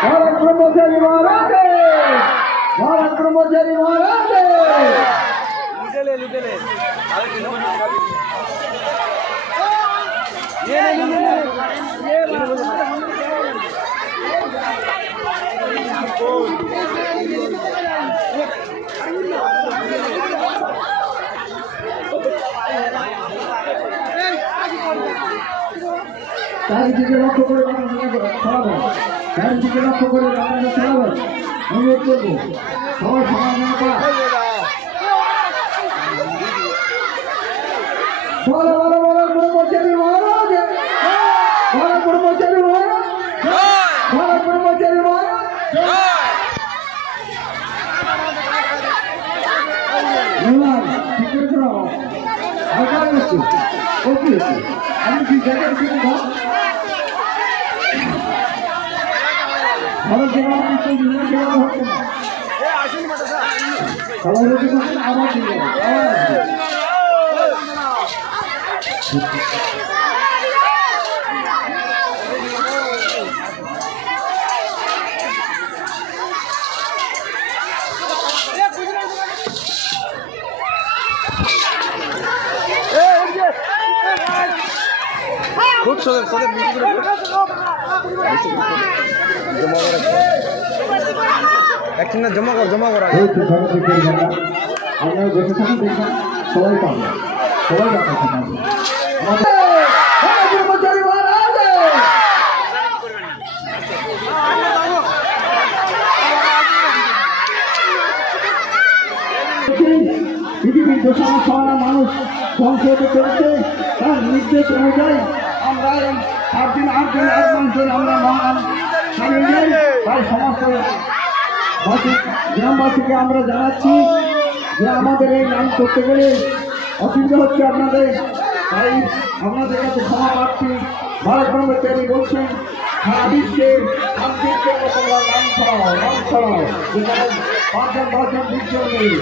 भारत ब्रह्मचारी महाराज भारत ब्रह्मचारी महाराज চারিদিকে লক্ষ্য করে ছড়াবেন চারিদিকে লক্ষ্য করে ছড়াবেন অনুরোধ করবো সবাই সমাধান করা বলো বলো বলো ব্রহ্মচারী মহারাজ বলো ব্রহ্মচারী মহারাজ বলো ব্রহ্মচারী মহারাজ আমি কি জায়গায় খুব সুন্দর জমা করা আমরা বসে থাকি দেখবেন সবাই পাবো সবাই পৃথিবীর দোষণা সবাই মানুষ ধ্বংস হতে চলেছে তার নির্দেশ অনুযায়ী আমরা 8 দিন 8 জন আমরা মহান তাই সমস্ত গ্রামবাসীকে আমরা জানাচ্ছি যে আমাদের এই নাম করতে গেলে অসুবিধা হচ্ছে আপনাদের তাই আপনাদের কাছে ক্ষমা প্রার্থী ভারত ব্রহ্মচারী বলছেন সারা বিশ্বে শান্তির জন্য তোমরা নাম ছড়াও যেখানে 5 জন 10 জন 20 জন নেই।